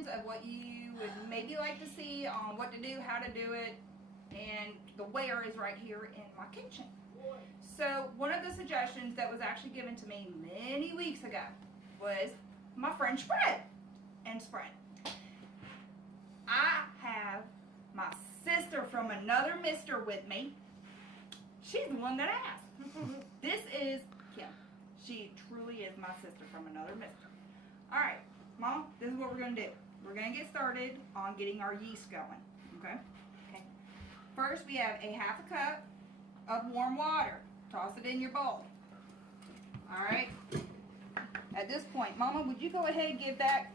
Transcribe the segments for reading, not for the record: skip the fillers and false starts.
suggestions of what you would maybe like to see on what to do, how to do it, and the where is right here in my kitchen. So one of the suggestions that was actually given to me many weeks ago was my French bread and spread. I have my sister from another mister with me. She's the one that asked. This is Kim. She truly is my sister from another mister. All right, Mom, this is what we're going to do. We're going to get started on getting our yeast going, okay? Okay. First, we have a half a cup of warm water. Toss it in your bowl. All right. At this point, Mama, would you go ahead and give that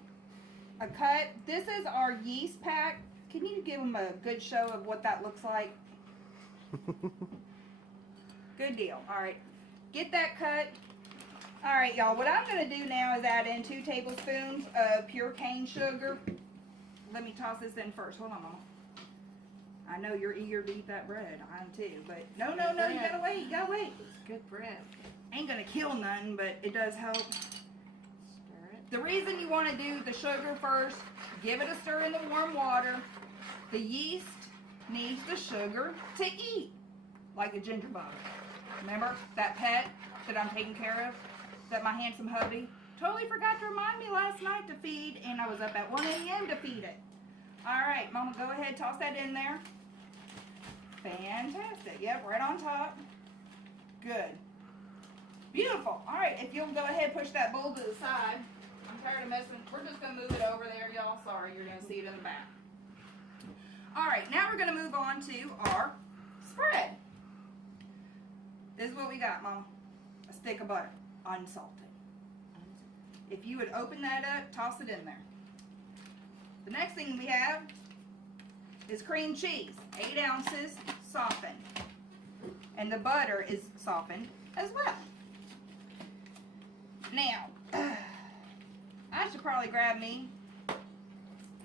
a cut? This is our yeast pack. Can you give them a good show of what that looks like? Good deal. All right. Get that cut. All right, y'all. What I'm going to do now is add in 2 tablespoons of pure cane sugar. Let me toss this in first. Hold on, Mama. I know you're eager to eat that bread. I am too. But no, you gotta wait. You gotta wait. It's good bread. Ain't gonna kill none, but it does help. Stir it. The reason you want to do the sugar first, give it a stir in the warm water. The yeast needs the sugar to eat, like a ginger butter. Remember that pet that I'm taking care of, that my handsome hubby totally forgot to remind me last night to feed, and I was up at 1 a.m. to feed it. All right, Mama, go ahead, toss that in there. Fantastic. Yep, right on top. Good. Beautiful. All right, if you'll go ahead and push that bowl to the side. I'm tired of messing. We're just going to move it over there, y'all. Sorry, you're going to see it in the back. All right, now we're going to move on to our spread. This is what we got, Mama. A stick of butter, unsalted. If you would open that up, toss it in there. The next thing we have is cream cheese, 8 ounces, softened. And the butter is softened as well. Now, I should probably grab me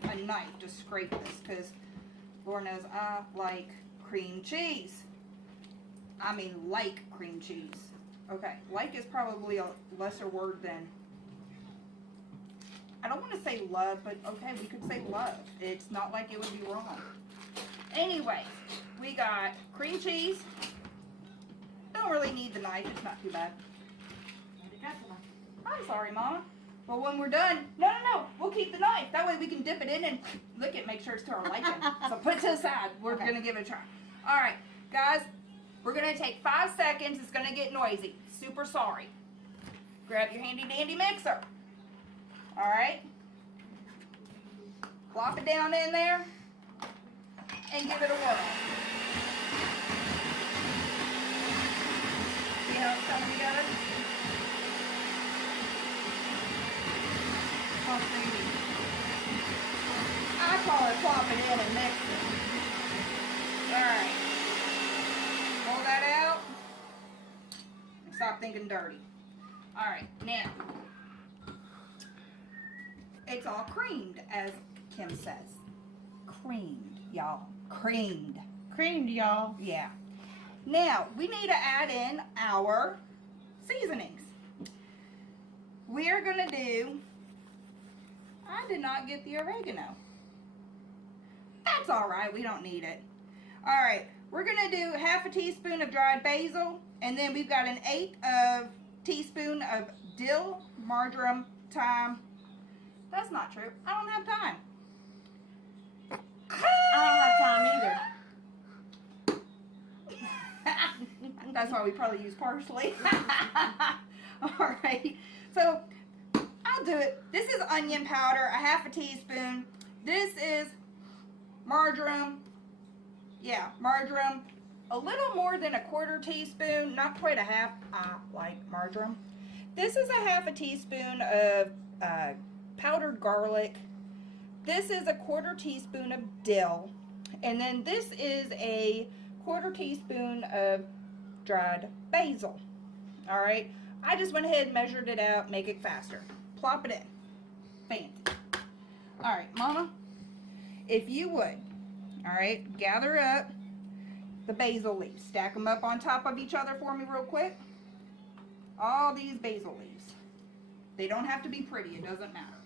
a knife to scrape this, because Lord knows I like cream cheese. I mean, like cream cheese. Okay, like is probably a lesser word than, I don't want to say love, but okay, we could say love. It's not like it would be wrong. Anyway, we got cream cheese. Don't really need the knife. It's not too bad. I'm sorry, Mama. Well, when we're done, no, we'll keep the knife. That way we can dip it in and lick it, make sure it's to our liking. So put it to the side. We're going to give it a try. All right, guys, we're going to take 5 seconds. It's going to get noisy. Super sorry. Grab your handy dandy mixer. All right. Plop it down in there and give it a whirl. See how it's coming together? I call it plop it in and mix it. Alright. Pull that out. And stop thinking dirty. Alright, now. It's all creamed, as Kim says. Creamed, y'all. Creamed. Creamed, y'all. Yeah. Now, we need to add in our seasonings. We are going to do, I did not get the oregano. That's all right. We don't need it. All right. We're going to do half a teaspoon of dried basil, and then we've got an 1/8 teaspoon of dill, marjoram, thyme. That's not true. I don't have time. I don't have time either. That's why we probably use parsley. All right. So I'll do it. This is onion powder, a half a teaspoon. This is marjoram. Yeah, marjoram. A little more than a 1/4 teaspoon, not quite a half. I like marjoram. This is a half a teaspoon of powdered garlic. This is a 1/4 teaspoon of dill. And then this is a 1/4 teaspoon of dried basil. All right. I just went ahead and measured it out, make it faster. Plop it in. Fancy. All right, Mama, if you would, all right, gather up the basil leaves. Stack them up on top of each other for me real quick. All these basil leaves. They don't have to be pretty. It doesn't matter.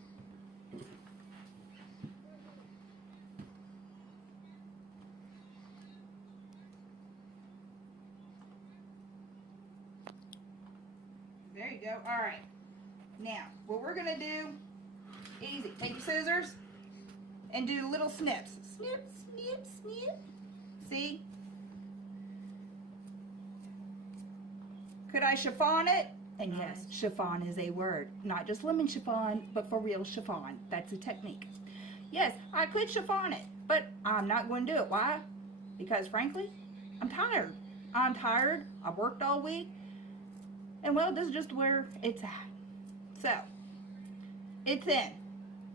All right. Now, what we're gonna do, easy. Take your scissors and do little snips. Snip, snip, snip. See? Could I chiffon it? And yes, chiffon is a word. Not just lemon chiffon, but for real chiffon. That's a technique. Yes, I could chiffon it, but I'm not going to do it. Why? Because frankly, I'm tired. I'm tired. I've worked all week. And well, this is just where it's at. So, it's in.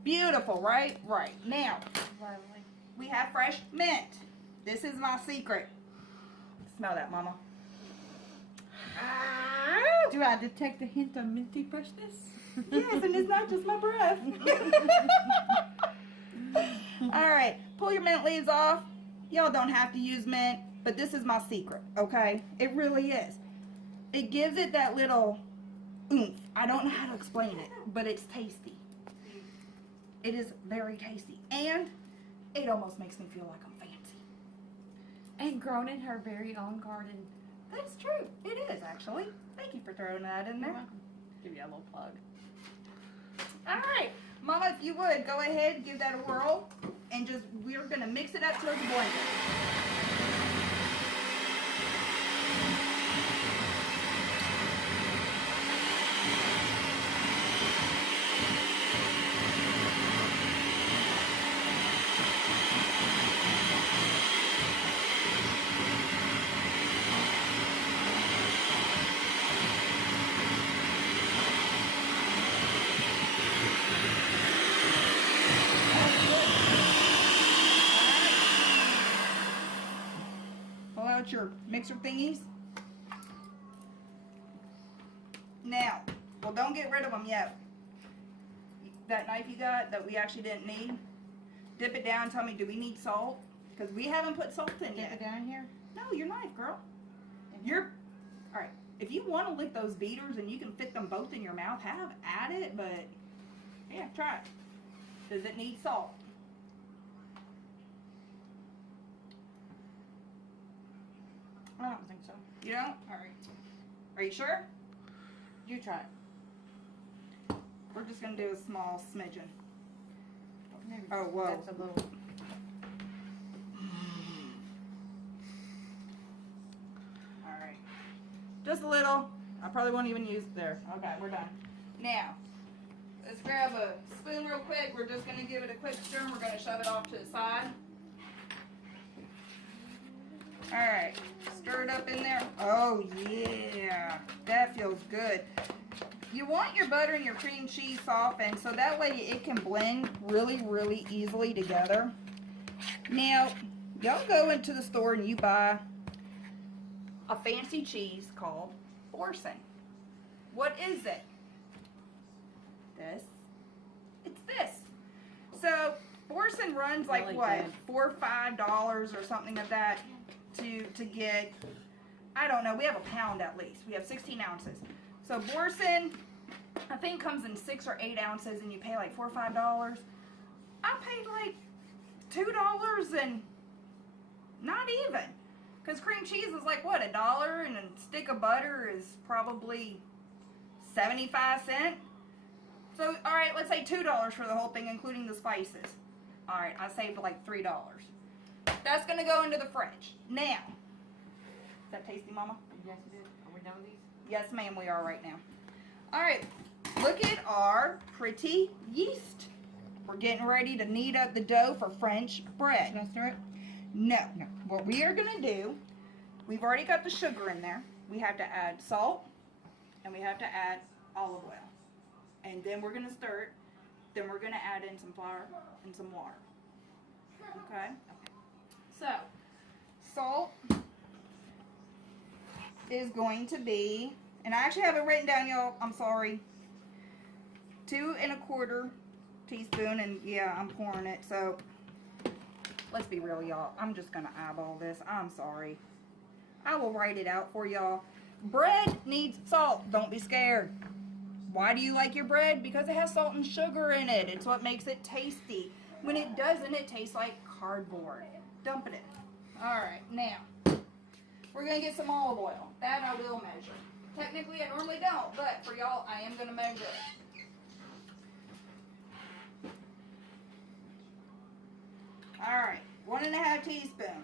Beautiful, right? Right. Now, Lovely. we have fresh mint. This is my secret. Smell that, Mama. Do I detect a hint of minty freshness? Yes, and it's not just my breath. All right, pull your mint leaves off. Y'all don't have to use mint, but this is my secret, okay? It really is. It gives it that little oomph. I don't know how to explain it, but it's tasty. It is very tasty, and it almost makes me feel like I'm fancy. And grown in her very own garden. That's true. It is, actually. Thank you for throwing that in there. You're welcome. Give you a little plug. All right, Mama, if you would, go ahead, give that a whirl, and just, we're going to mix it up towards the blender. Pull out your mixer thingies. Now, well, don't get rid of them yet. That knife you got that we actually didn't need, dip it down. Tell me, do we need salt? Because we haven't put salt in Dip yet. it down here. No, your knife, girl. You're all right. If you want to lick those beaters and you can fit them both in your mouth, have at it. But yeah, try it. Does it need salt? I don't think so. You don't? All right. Are you sure? You try it. We're just gonna do a small smidgen. Maybe Oh, whoa. That's a little. All right. Just a little. I probably won't even use it there. Okay, we're done. Now, let's grab a spoon real quick. We're just gonna give it a quick stir and we're gonna shove it off to the side. All right, stir it up in there. Oh yeah, that feels good. You want your butter and your cream cheese softened so that way it can blend really, really easily together. Now, y'all go into the store and you buy a fancy cheese called Boursin. What is it? This. It's this. So, Boursin runs like Really what, good. $4 or $5 or something of that to get, I don't know, we have a pound at least. We have 16 ounces. So Boursin, I think comes in 6 or 8 ounces and you pay like $4 or $5. I paid like $2 and not even. Because cream cheese is like what, $1 and a stick of butter is probably 75 cents. So, all right, let's say $2 for the whole thing, including the spices. All right, I saved like $3. That's going to go into the fridge. Now, is that tasty, Mama? Yes, it is. Are we done with these? Yes, ma'am, we are right now. All right, look at our pretty yeast. We're getting ready to knead up the dough for French bread. Should I stir it? No. What we are going to do, we've already got the sugar in there. We have to add salt, and we have to add olive oil. And then we're going to stir it. Then we're going to add in some flour and some water. Okay? So, salt is going to be, and I actually have it written down, y'all. I'm sorry. 2 1/4 teaspoon, and yeah, I'm pouring it. So, let's be real, y'all. I'm just going to eyeball this. I'm sorry. I will write it out for y'all. Bread needs salt. Don't be scared. Why do you like your bread? Because it has salt and sugar in it. It's what makes it tasty. When it doesn't, it tastes like cardboard. Dump it in. All right, now, we're going to get some olive oil. That I will measure. Technically, I normally don't, but for y'all, I am gonna measure it. All right, 1.5 teaspoon.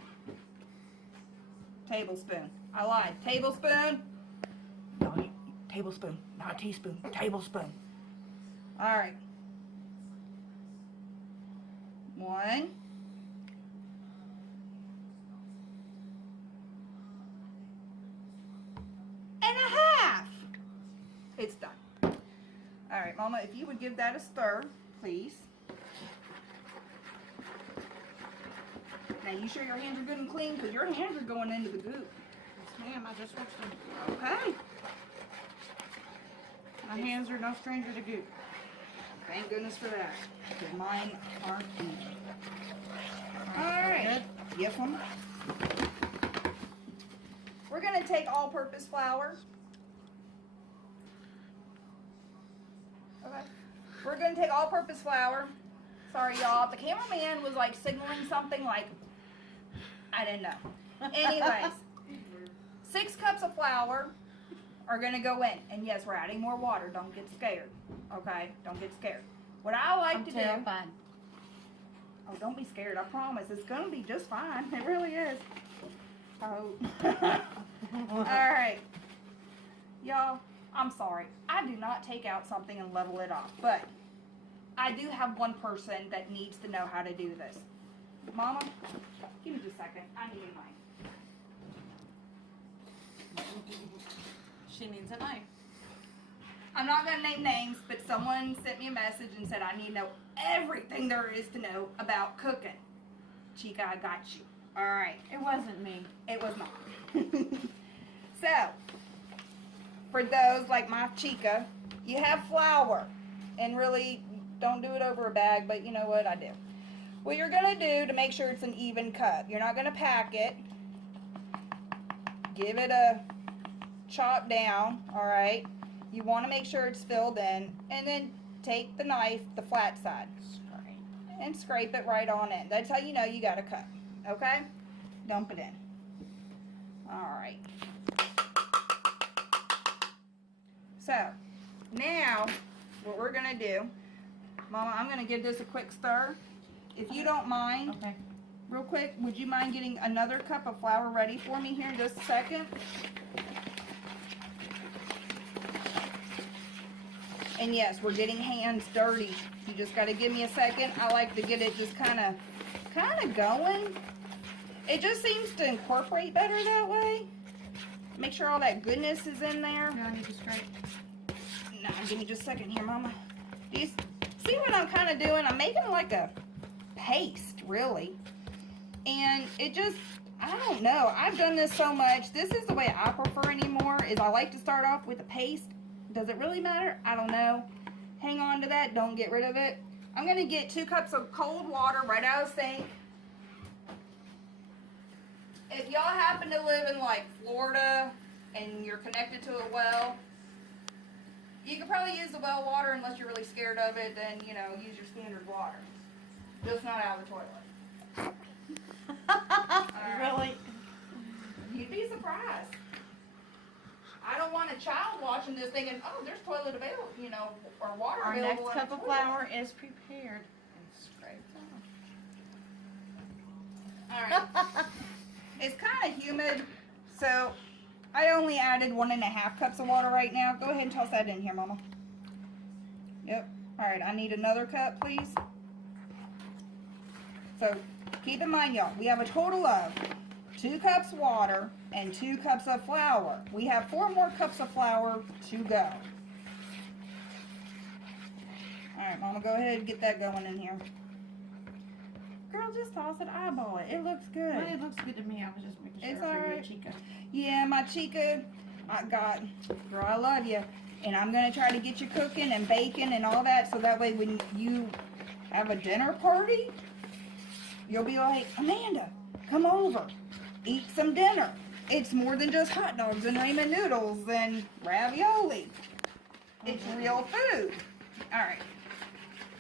Tablespoon. I lied. Tablespoon. No, tablespoon, not teaspoon. Tablespoon. All right. 1. And a half. It's done. All right, Mama, if you would give that a stir, please. Now, you sure your hands are good and clean? Because your hands are going into the goop. Yes, ma'am. I just watched them. Okay. My hands are no stranger to goop. Thank goodness for that. Because mine aren't either. All right. Yes, Mama. We're going to take all-purpose flour. Okay. We're going to take all-purpose flour. Sorry, y'all. The cameraman was, like, signaling something like, I didn't know. Anyways, 6 cups of flour are going to go in. And, yes, we're adding more water. Don't get scared. Okay? Don't get scared. What I like to terrified. do... Oh, don't be scared. I promise. It's going to be just fine. It really is. Oh. All right. Y'all, I'm sorry. I do not take out something and level it off. But I do have one person that needs to know how to do this. Mama, give me just a second. I need a knife. She needs a knife. I'm not going to name names, but someone sent me a message and said I need to know everything there is to know about cooking. Chica, I got you. All right. It wasn't me. It was not. So, for those like my Chica, you have flour. And really, don't do it over a bag, but you know what? I do. What you're going to do to make sure it's an even cup, you're not going to pack it. Give it a chop down, all right? You want to make sure it's filled in. And then take the knife, the flat side, and scrape it right on in. That's how you know you got a cup, okay? Dump it in. All right. So, now, what we're going to do, Mama, I'm going to give this a quick stir. If you don't mind, Okay. real quick, would you mind getting another cup of flour ready for me here in just a second? And yes, we're getting hands dirty. You just got to give me a second. I like to get it just kind of going. It just seems to incorporate better that way. Make sure all that goodness is in there. Do I need to scrape? No, give me just a second here, Mama. Do you see what I'm kind of doing? I'm making like a paste, really. And it just, I don't know. I've done this so much. This is the way I prefer anymore, is I like to start off with a paste. Does it really matter? I don't know. Hang on to that. Don't get rid of it. I'm going to get 2 cups of cold water right out of the sink. If y'all happen to live in like Florida and you're connected to a well, you could probably use the well water unless you're really scared of it. Then, you know, use your standard water. Just not out of the toilet. Really? You'd be surprised. I don't want a child watching this thinking, oh, there's toilet available, you know, or water Our available. next in cup the of toilet. flour is prepared and scraped off. Alright. It's kind of humid, so I only added 1.5 cups of water right now. Go ahead and toss that in here, Mama. Yep. Alright, I need another cup, please. So, keep in mind, y'all, we have a total of 2 cups water and 2 cups of flour. We have 4 more cups of flour to go. Alright, Mama, go ahead and get that going in here. Girl, just toss it, eyeball it. It looks good. Well, it looks good to me. I was just making sure It's for your alright. Chica. Yeah, my Chica, girl, I love you. And I'm going to try to get you cooking and baking and all that, so that way when you have a dinner party, you'll be like, Amanda, come over, eat some dinner. It's more than just hot dogs and ramen noodles and ravioli. It's real food. All right.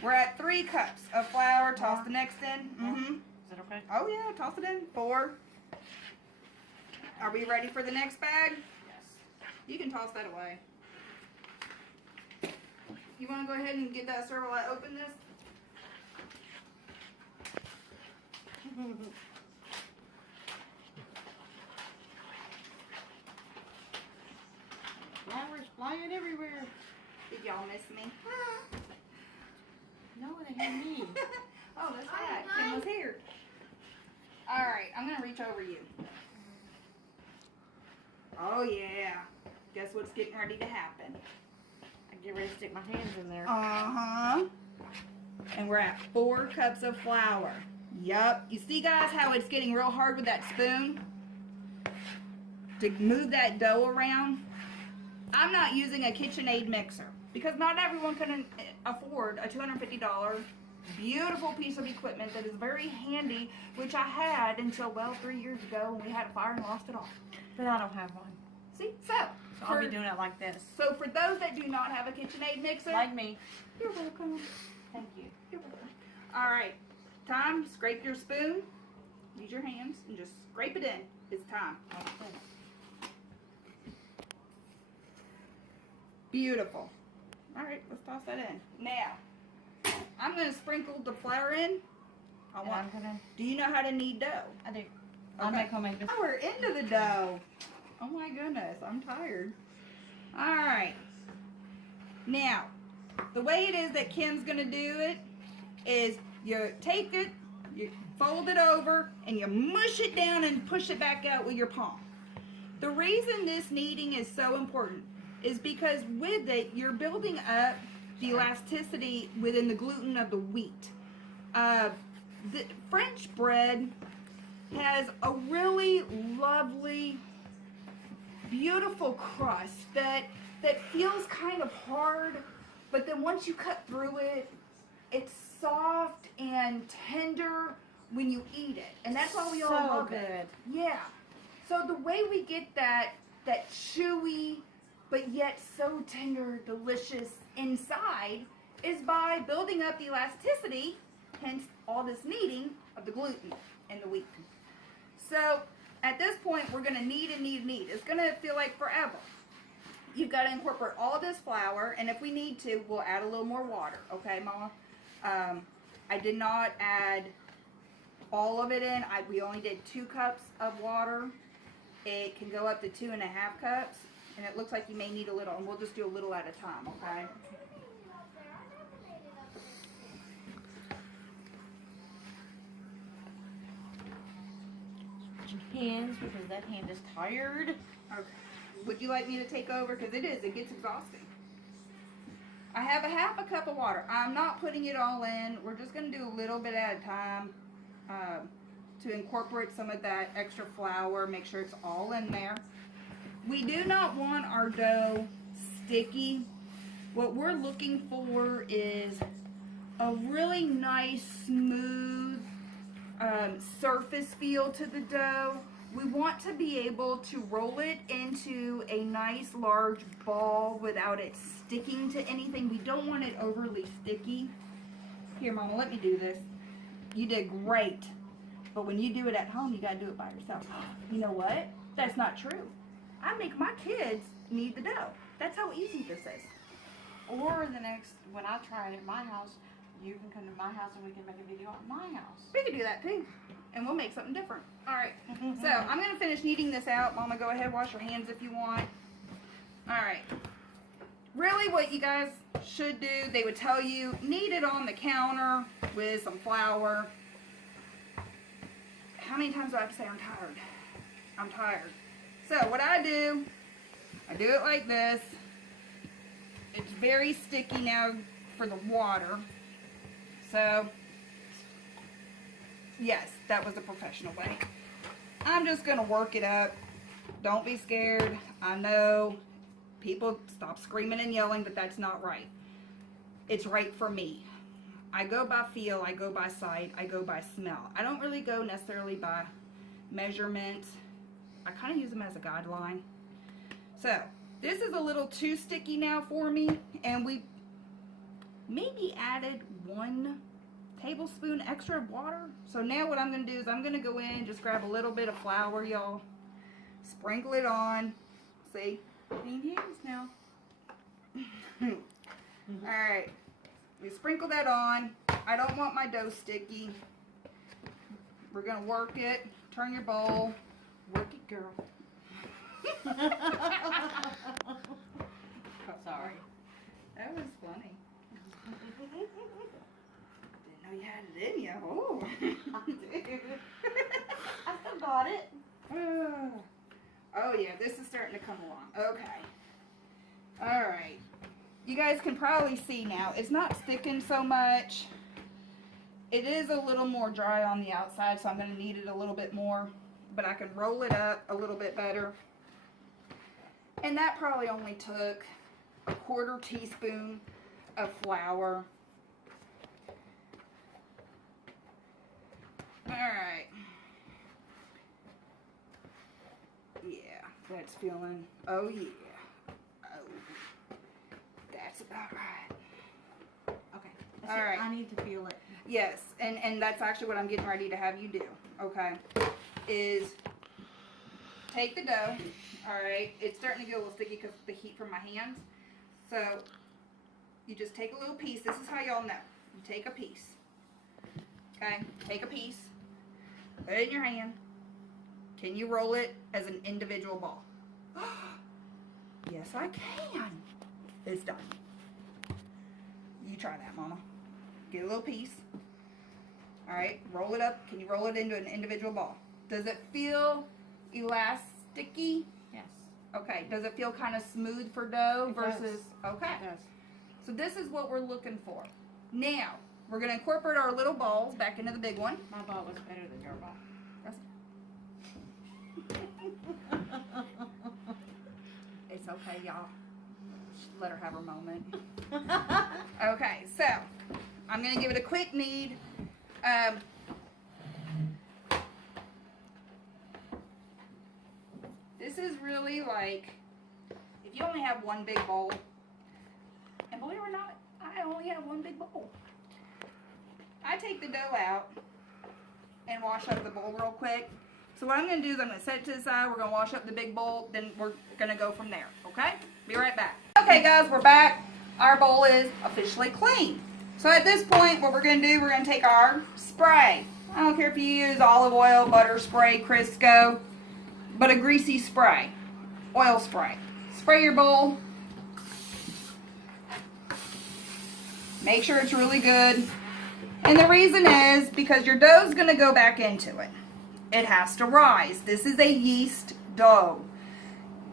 We're at 3 cups of flour. Toss the next in. Mm-hmm. Is that okay? Oh, yeah. Toss it in. 4. Are we ready for the next bag? Yes. You can toss that away. You want to go ahead and get that started while I open this? Flowers flying everywhere. Did y'all miss me? No, they hear me. Oh, that's right. Kim was here. Alright, I'm going to reach over you. Oh, yeah. Guess what's getting ready to happen? I get ready to stick my hands in there. Uh-huh. And we're at 4 cups of flour. Yup. You see, guys, how it's getting real hard with that spoon? To move that dough around. I'm not using a KitchenAid mixer because not everyone can afford a $250 beautiful piece of equipment that is very handy, which I had until, well, 3 years ago when we had a fire and lost it all. But I don't have one. See? So I'll be doing it like this. So for those that do not have a KitchenAid mixer, Like me. you're welcome. Thank you. You're welcome. All right. Time. Scrape your spoon. Use your hands and just scrape it in. It's time. Beautiful. All right. Let's toss that in. Now, I'm going to sprinkle the flour in. And I'm gonna. Do you know how to knead dough? I do. I'll make this. Now we're into the dough. Oh my goodness, I'm tired. All right. Now, the way it is that Kim's gonna do it is you take it, you fold it over, and you mush it down and push it back out with your palm. The reason this kneading is so important is because with it, you're building up the elasticity within the gluten of the wheat. The French bread has a really lovely, beautiful crust that feels kind of hard, but then once you cut through it, it's soft and tender when you eat it, and that's why we all love it. Yeah. So the way we get that chewy, but yet so tender, delicious inside is by building up the elasticity, hence all this kneading of the gluten and the wheat. So at this point, we're going to knead and knead and knead. It's going to feel like forever. You've got to incorporate all this flour, and if we need to, we'll add a little more water. Okay, Mama? I did not add all of it in. We only did 2 cups of water. It can go up to 2.5 cups, and it looks like you may need a little, and we'll just do a little at a time, okay? Hands because that hand is tired. Okay. Would you like me to take over? Because it gets exhausting. I have a 1/2 cup of water. I'm not putting it all in. We're just going to do a little bit at a time to incorporate some of that extra flour. Make sure it's all in there. We do not want our dough sticky. What we're looking for is a really nice, smooth surface feel to the dough. We want to be able to roll it into a nice large ball without it sticking to anything. We don't want it overly sticky. Here, Mama, let me do this. You did great. But when you do it at home, you gotta do it by yourself. You know what? That's not true. I make my kids knead the dough. That's how easy this is. Or when I try it at my house, you can come to my house and we can make a video at my house. We could do that too. And we'll make something different. Alright, so I'm going to finish kneading this out. Mama, go ahead, wash your hands if you want. Alright. Really what you guys should do, they would tell you, knead it on the counter with some flour. How many times do I have to say I'm tired? I'm tired. So what I do it like this. It's very sticky now for the water. So, yes, that was a professional way. I'm just going to work it up. Don't be scared. I know people stop screaming and yelling, but that's not right. It's right for me. I go by feel, I go by sight, I go by smell. I don't really go necessarily by measurement. I kind of use them as a guideline. So, this is a little too sticky now for me, and we maybe added 1 tablespoon extra of water. So now what I'm going to do is I'm going to go in and just grab a little bit of flour, y'all. Sprinkle it on. See? Clean hands now. Alright. We sprinkle that on. I don't want my dough sticky. We're going to work it. Turn your bowl. Work it, girl. Sorry. That was funny. Didn't know you had it in you. Oh. I still got it. Oh yeah, this is starting to come along. Okay. Alright. You guys can probably see now. It's not sticking so much. It is a little more dry on the outside, so I'm going to knead it a little bit more. But I can roll it up a little bit better. And that probably only took a 1/4 teaspoon of flour. Alright. Yeah, that's feeling, oh yeah. Oh, that's about right. Okay. All right. I need to feel it. Yes, and that's actually what I'm getting ready to have you do, okay, is take the dough, alright, it's starting to get a little sticky because of the heat from my hands, so you just take a little piece. This is how y'all know. You take a piece, okay, take a piece, put it in your hand. Can you roll it as an individual ball? Yes, I can. It's done. You try that, Mama. Get a little piece. Alright, roll it up. Can you roll it into an individual ball? Does it feel elasticy? Yes. Okay. Does it feel kind of smooth for dough It versus... does. Okay. It does. So this is what we're looking for. Now, we're going to incorporate our little balls back into the big one. My ball was better than your ball. It's okay, y'all. Let her have her moment. Okay, so I'm going to give it a quick knead. This is really like, if you only have one big bowl, and believe it or not, I only have one big bowl. I take the dough out and wash up the bowl real quick. So what I'm going to do is I'm going to set it to the side. We're going to wash up the big bowl. Then we're going to go from there. Okay? Be right back. Okay, guys, we're back. Our bowl is officially clean. So at this point, what we're going to do, we're going to take our spray. I don't care if you use olive oil, butter spray, Crisco, but a greasy spray. Oil spray. Spray your bowl. Make sure it's really good. And the reason is because your dough is going to go back into it. It has to rise. This is a yeast dough.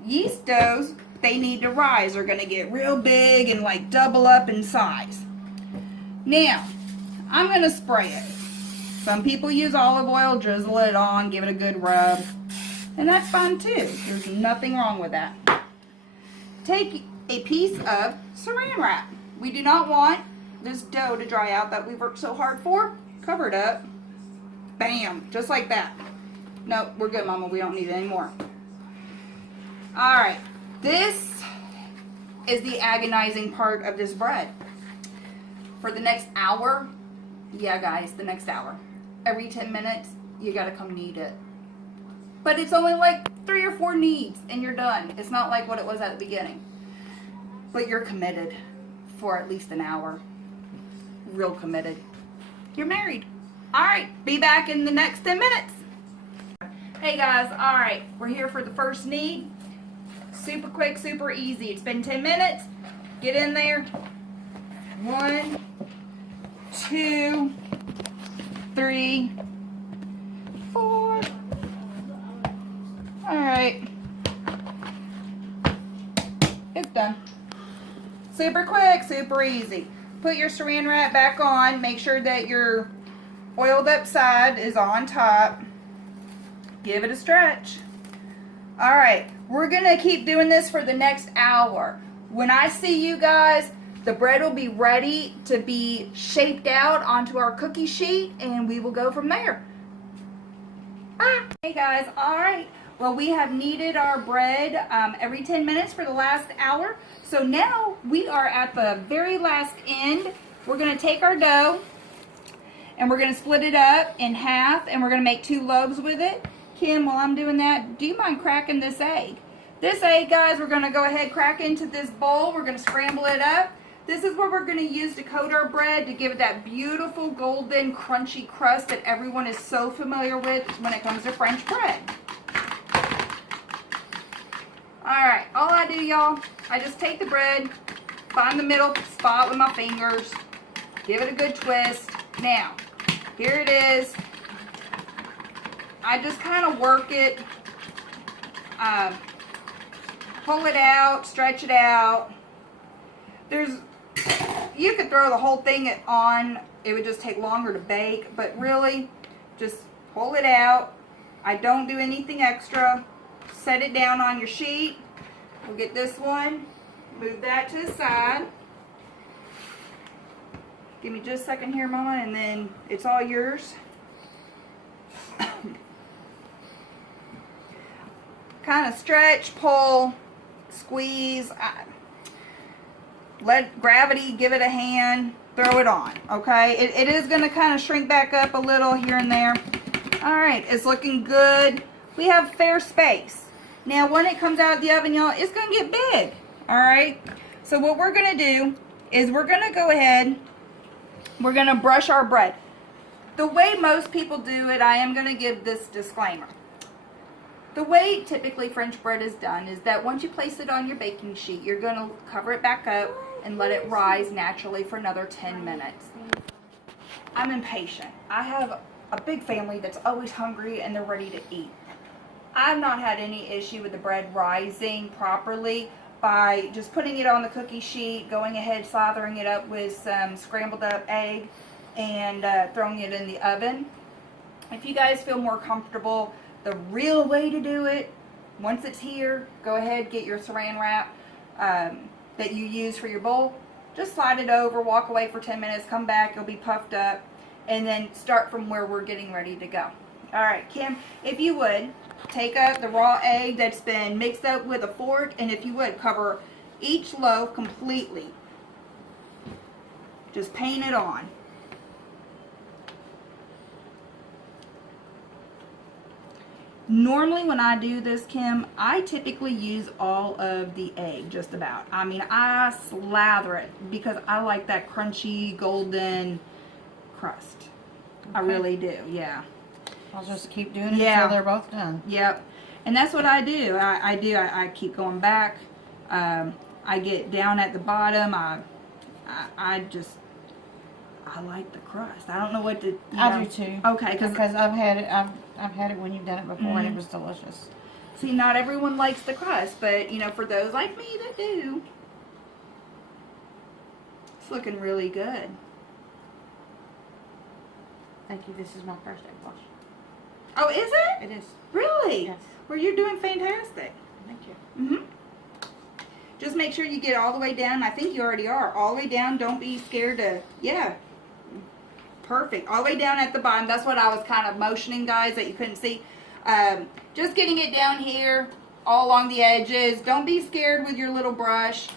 Yeast doughs, they need to rise. They're going to get real big and like double up in size. Now, I'm going to spray it. Some people use olive oil, drizzle it on, give it a good rub. And that's fine too. There's nothing wrong with that. Take a piece of saran wrap. We do not want this dough to dry out that we worked so hard for. Cover it up. Bam, just like that. No, we're good, Mama. We don't need it anymore. Alright, this is the agonizing part of this bread. For the next hour, yeah guys, the next hour. Every 10 minutes, you gotta come knead it. But it's only like 3 or 4 kneads and you're done. It's not like what it was at the beginning. But you're committed for at least an hour. Real committed. You're married. Alright, be back in the next 10 minutes. Hey guys, alright, we're here for the first knead. Super quick, super easy. It's been 10 minutes. Get in there. 1, 2, 3, 4. Alright. It's done. Super quick, super easy. Put your saran wrap back on. Make sure that your oiled up side is on top. Give it a stretch. Alright, we're going to keep doing this for the next hour. When I see you guys, the bread will be ready to be shaped out onto our cookie sheet and we will go from there. Bye. Hey guys, alright. Well, we have kneaded our bread every 10 minutes for the last hour. So now we are at the very last end. We're going to take our dough and we're going to split it up in half and we're going to make 2 loaves with it. Kim, while I'm doing that, do you mind cracking this egg? This egg, guys, we're going to go ahead, crack into this bowl. We're going to scramble it up. This is what we're going to use to coat our bread to give it that beautiful golden crunchy crust that everyone is so familiar with when it comes to French bread. Alright, all I do, y'all, I just take the bread, find the middle spot with my fingers, give it a good twist. Now, here it is. I just kind of work it, pull it out, stretch it out. You could throw the whole thing on, it would just take longer to bake, but really, just pull it out. I don't do anything extra. Set it down on your sheet. We'll get this one, move that to the side. Give me just a second here, Mama, and then it's all yours. Kind of stretch, pull, squeeze. Let gravity give it a hand. Throw it on, okay? It is going to kind of shrink back up a little here and there. All right, it's looking good. We have fair space. Now, when it comes out of the oven, y'all, it's going to get big, all right? So what we're going to do is we're going to go ahead, we're going to brush our bread. The way most people do it, I am going to give this disclaimer. The way typically French bread is done is that once you place it on your baking sheet, you're going to cover it back up and let it rise naturally for another 10 minutes. I'm impatient. I have a big family that's always hungry and they're ready to eat. I've not had any issue with the bread rising properly by just putting it on the cookie sheet, going ahead, slathering it up with some scrambled up egg, and throwing it in the oven. If you guys feel more comfortable, the real way to do it, once it's here, go ahead, get your saran wrap that you use for your bowl. Just slide it over, walk away for 10 minutes, come back, it'll be puffed up, and then start from where we're getting ready to go. All right, Kim, if you would, take up the raw egg that's been mixed up with a fork, and if you would, cover each loaf completely. Just paint it on. Normally when I do this, Kim, I typically use all of the egg, just about. I mean, I slather it because I like that crunchy golden crust. Okay. I really do, yeah. I'll just keep doing it Yeah. until they're both done. Yep. And that's what I do. I keep going back. I get down at the bottom. I like the crust. I don't know what to. I do too. Okay, because I've had it. I've had it when you've done it before, and it was delicious. See, not everyone likes the crust, but for those like me that do, it's looking really good. Thank you. This is my first egg wash. Oh, is it? It is. Really? Yes. Well, you're doing fantastic. Thank you. Just make sure you get all the way down. I think you already are. All the way down. Don't be scared to, yeah. Perfect. All the way down at the bottom. That's what I was kind of motioning, guys, that you couldn't see. Just getting it down here, all along the edges. Don't be scared with your little brush,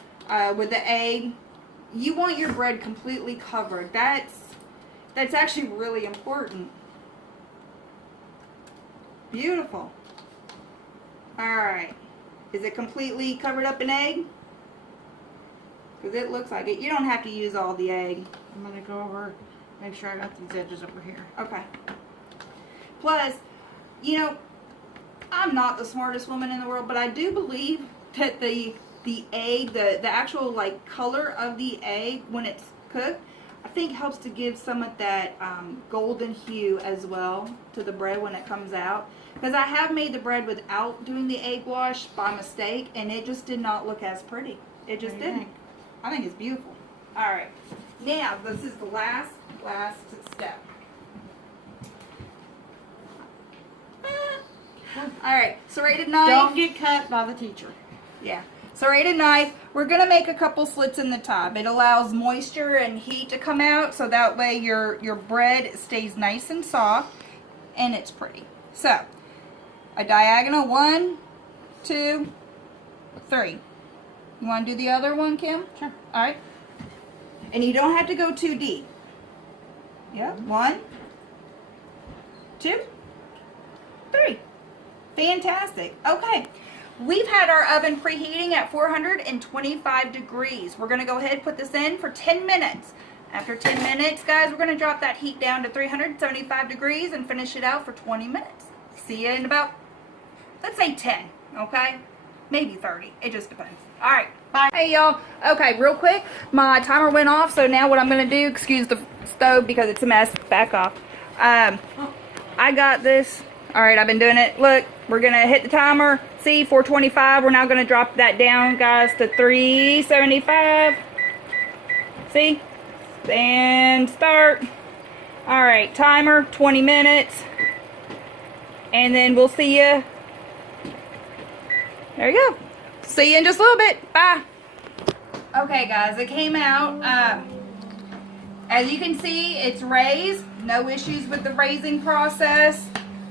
with the egg. You want your bread completely covered. That's actually really important. Beautiful. Alright. Is it completely covered up in egg? Because it looks like it. You don't have to use all the egg. I'm going to go over, make sure I got these edges over here. Okay. Plus, I'm not the smartest woman in the world, but I do believe that the egg, the actual color of the egg when it's cooked, I think helps to give some of that golden hue as well to the bread when it comes out. Because I have made the bread without doing the egg wash by mistake, and it just did not look as pretty. It just didn't. I think it's beautiful. All right. Now, this is the last step. All right. Serrated knife. Don't get cut by the teacher. Yeah. Serrated knife. We're going to make a couple slits in the top. It allows moisture and heat to come out, so that way your bread stays nice and soft, and it's pretty. So, a diagonal 1, 2, 3. You want to do the other one, Kim? Sure. All right. And you don't have to go too deep. Yep. 1, 2, 3. Fantastic. Okay. we've had our oven preheating at 425 degrees. We're gonna go ahead and put this in for 10 minutes. After 10 minutes, guys, we're gonna drop that heat down to 375 degrees and finish it out for 20 minutes. See you in about, let's say 10, okay? Maybe 30, it just depends. All right, bye. Hey y'all, okay, real quick, my timer went off, so now what I'm gonna do, excuse the stove because it's a mess, back off. I got this. All right, I've been doing it. Look, we're gonna hit the timer. See, 425. We're now gonna drop that down, guys, to 375. See? And start. All right, timer, 20 minutes. And then we'll see you. There you go. See you in just a little bit. Bye. Okay, guys, it came out. As you can see, it's raised. No issues with the raising process.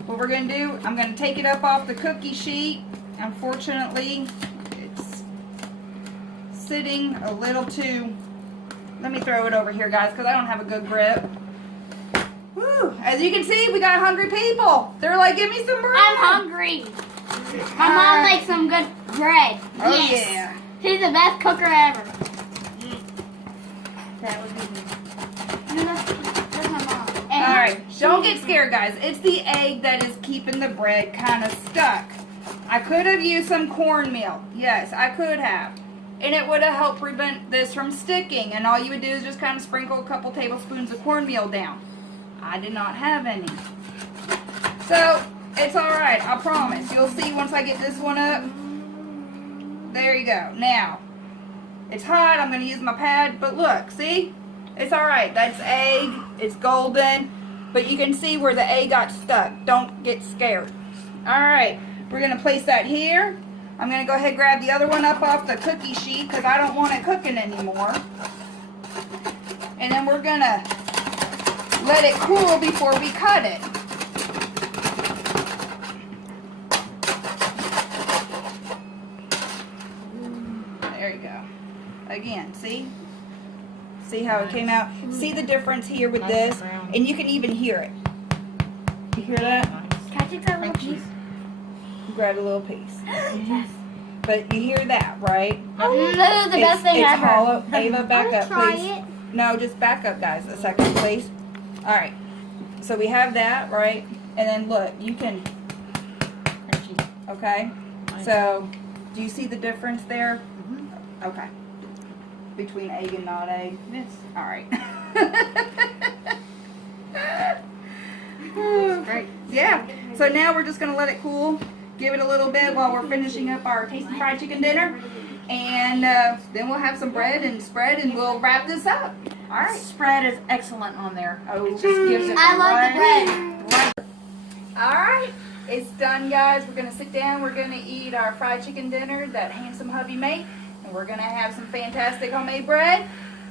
What we're going to do, I'm going to take it up off the cookie sheet. Unfortunately, it's sitting a little too... Let me throw it over here, guys, because I don't have a good grip. Woo! As you can see, we got hungry people. They're like, give me some bread. I'm hungry. My mom makes some good bread. Oh, Yes. yeah. She's the best cooker ever. That would be me. That's my mom. All right, don't get scared, guys. It's the egg that is keeping the bread kind of stuck. I could have used some cornmeal. Yes, I could have. And it would have helped prevent this from sticking. And all you would do is just kind of sprinkle a couple tablespoons of cornmeal down. I did not have any. So, it's all right, I promise. You'll see once I get this one up. There you go. Now, it's hot. I'm going to use my pad. But look, see? It's all right. That's egg. It's golden. But you can see where the egg got stuck. Don't get scared. All right. We're going to place that here. I'm going to go ahead and grab the other one up off the cookie sheet because I don't want it cooking anymore. And then we're going to let it cool before we cut it. There you go. Again, see? See how it came out? See the difference here with this? And you can even hear it. You hear that? Can I take that little piece? Grab a little piece. But you hear that, right? No, the best thing it's ever. hollow. Ava, back I'll up, try please. it. No, just back up, guys, a second, please. All right. So we have that, right? And then look, you can, okay? So, do you see the difference there? Okay. Between egg and not egg? Yes. All right. Great. Yeah. So now we're just going to let it cool. Give it a little bit while we're finishing up our tasty fried chicken dinner. And then we'll have some bread and spread and we'll wrap this up. All right. Spread is excellent on there. Oh, It just gives it I love right. the bread. All right. It's done, guys. We're going to sit down. We're going to eat our fried chicken dinner that handsome hubby made. And we're going to have some fantastic homemade bread.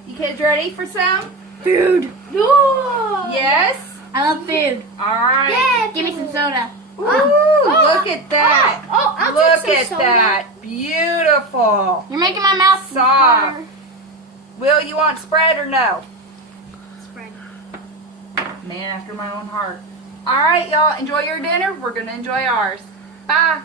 You kids ready for some? Food. Ooh. Yes? I love food. All right. Yeah. Give me some soda. Ooh, Oh. look at that. Oh, I'll Look take at some soda. that. Beautiful. You're making my mouth Soft. water. Will, you want spread or no? Spread. Man after my own heart. All right, y'all. Enjoy your dinner. We're going to enjoy ours. Bye.